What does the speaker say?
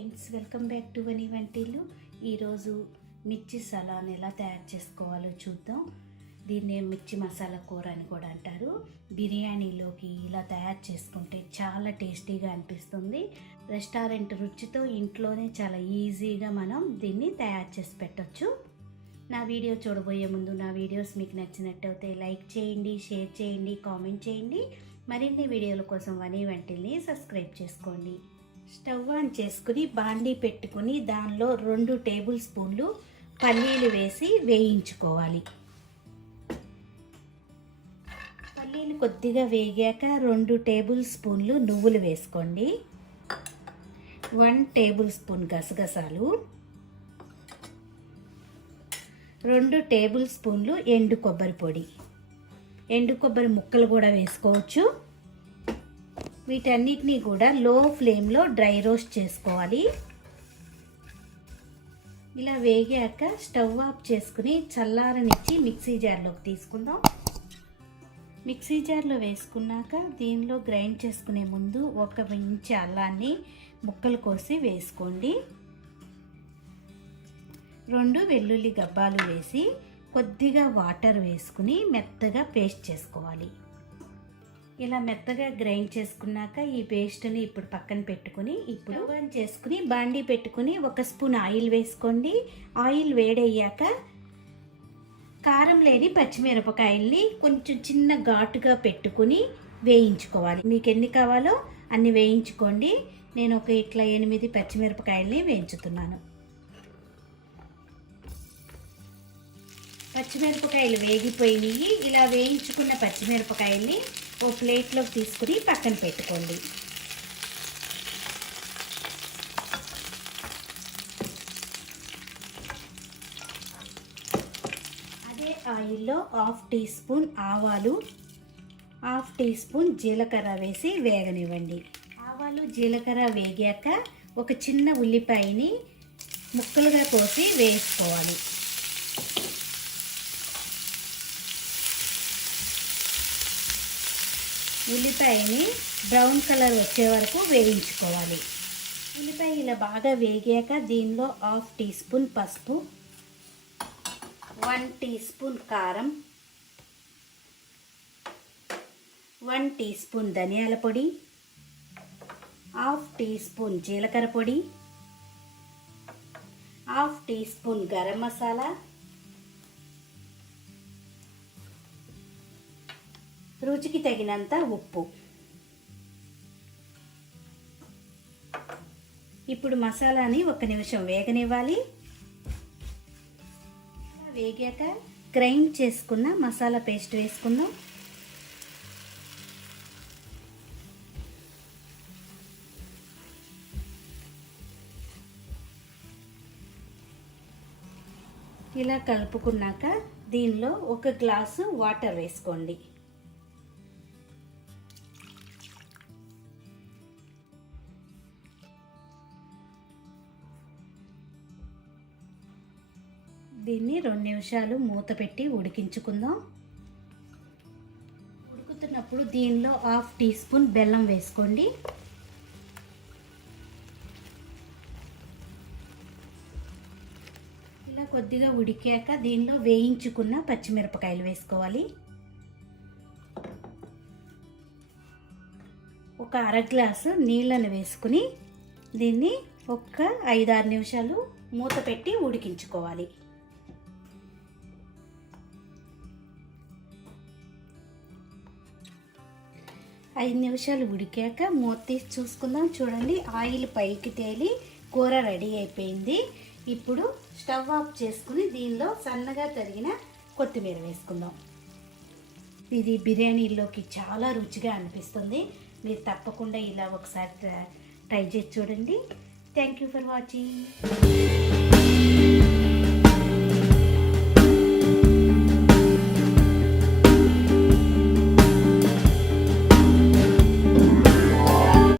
Friends, welcome back to వని వంటిల్లు. ఈరోజు మిర్చి సలాన్ ఎలా తయారు చేసుకోవాలో చూద్దాం. దీన్నే మిర్చి మసాలా కూర అని కూడా అంటారు. బిర్యానీలోకి ఇలా తయారు చేసుకుంటే చాలా టేస్టీగా అనిపిస్తుంది. రెస్టారెంట్ రుచితో ఇంట్లోనే చాలా ఈజీగా మనం దీన్ని తయారు చేసి పెట్టొచ్చు. నా వీడియో చూడబోయే ముందు నా వీడియోస్ మీకు నచ్చినట్టయితే లైక్ చేయండి, షేర్ చేయండి, కామెంట్ చేయండి. మరిన్ని వీడియోల కోసం వని వంటిల్ని సబ్స్క్రైబ్ చేసుకోండి. స్టవ్ ఆన్ చేసుకుని బాండీ పెట్టుకుని దానిలో 2 టేబుల్ స్పూన్లు పల్లీలు వేసి వేయించుకోవాలి. పల్లీలు కొద్దిగా వేగాక 2 టేబుల్ స్పూన్లు నువ్వులు వేసుకోండి. 1 టేబుల్ స్పూన్ గసగసాలు, 2 టేబుల్ స్పూన్లు ఎండు కొబ్బరి పొడి. ఎండు కొబ్బరి ముక్కలు కూడా వేసుకోవచ్చు. వీటన్నిటినీ కూడా లో ఫ్లేమ్లో డ్రై రోస్ట్ చేసుకోవాలి. ఇలా వేగాక స్టవ్ ఆఫ్ చేసుకుని చల్లారనిచ్చి మిక్సీ జార్లోకి తీసుకుందాం. మిక్సీ జార్లో వేసుకున్నాక దీనిలో గ్రైండ్ చేసుకునే ముందు 1 ఇంచు అల్లాన్ని ముక్కలు కోసి వేసుకోండి. 2 వెల్లుల్లి గబ్బాలు వేసి కొద్దిగా వాటర్ వేసుకుని మెత్తగా పేస్ట్ చేసుకోవాలి. ఇలా మెత్తగా గ్రైండ్ చేసుకున్నాక ఈ పేస్ట్ని ఇప్పుడు పక్కన పెట్టుకుని ఇప్పుడు చేసుకుని బాండీ పెట్టుకుని 1 స్పూన్ ఆయిల్ వేసుకోండి. ఆయిల్ వేడయ్యాక కారం లేని పచ్చిమిరపకాయల్ని కొంచెం చిన్న ఘాటుగా పెట్టుకుని వేయించుకోవాలి. మీకు ఎన్ని కావాలో అన్ని వేయించుకోండి. నేను ఇట్లా 8 పచ్చిమిరపకాయల్ని వేయించుతున్నాను. పచ్చిమిరపకాయలు వేగిపోయినాయి. ఇలా వేయించుకున్న పచ్చిమిరపకాయల్ని ఓ ప్లేట్లోకి తీసుకుని పక్కన పెట్టుకోండి. అదే ఆయిల్లో 1/2 టీ స్పూన్ ఆవాలు, 1/2 టీ స్పూన్ జీలకర్ర వేసి వేగనివ్వండి. ఆవాలు జీలకర్ర వేగాక ఒక చిన్న ఉల్లిపాయని ముక్కలుగా కోసి వేసుకోవాలి. ఉల్లిపాయని బ్రౌన్ కలర్ వచ్చే వరకు వేయించుకోవాలి. ఉల్లిపాయ ఇలా బాగా వేగాక దీనిలో 1/2 టీ స్పూన్ పసుపు, 1 టీ స్పూన్ కారం, 1 టీ స్పూన్ ధనియాల పొడి, 1/2 టీ స్పూన్ జీలకర్ర పొడి, 1/2 టీ స్పూన్ గరం మసాలా, రుచికి తగినంత ఉప్పు. ఇప్పుడు మసాలాని 1 నిమిషం వేగనివ్వాలి. వేగాక గ్రైండ్ చేసుకున్న మసాలా పేస్ట్ వేసుకుందాం. ఇలా కలుపుకున్నాక దీనిలో 1 గ్లాసు వాటర్ వేసుకోండి. దీన్ని 2 నిమిషాలు మూత పెట్టి ఉడికించుకుందాం. ఉడుకుతున్నప్పుడు దీనిలో 1/2 టీ స్పూన్ బెల్లం వేసుకోండి. ఇలా కొద్దిగా ఉడికాక దీనిలో వేయించుకున్న పచ్చిమిరపకాయలు వేసుకోవాలి. 1 అర గ్లాసు నీళ్ళను వేసుకుని దీన్ని 5-6 నిమిషాలు మూత పెట్టి ఉడికించుకోవాలి. 5 నిమిషాలు ఉడికాక మూత తీసి చూసుకుందాం. చూడండి, ఆయిల్ పైకి తేలి కూర రెడీ అయిపోయింది. ఇప్పుడు స్టవ్ ఆఫ్ చేసుకుని దీనిలో సన్నగా తరిగిన కొత్తిమీర వేసుకుందాం. ఇది బిర్యానీలోకి చాలా రుచిగా అనిపిస్తుంది. మీరు తప్పకుండా ఇలా ఒకసారి ట్రై చేసి చూడండి. Thank you for watching.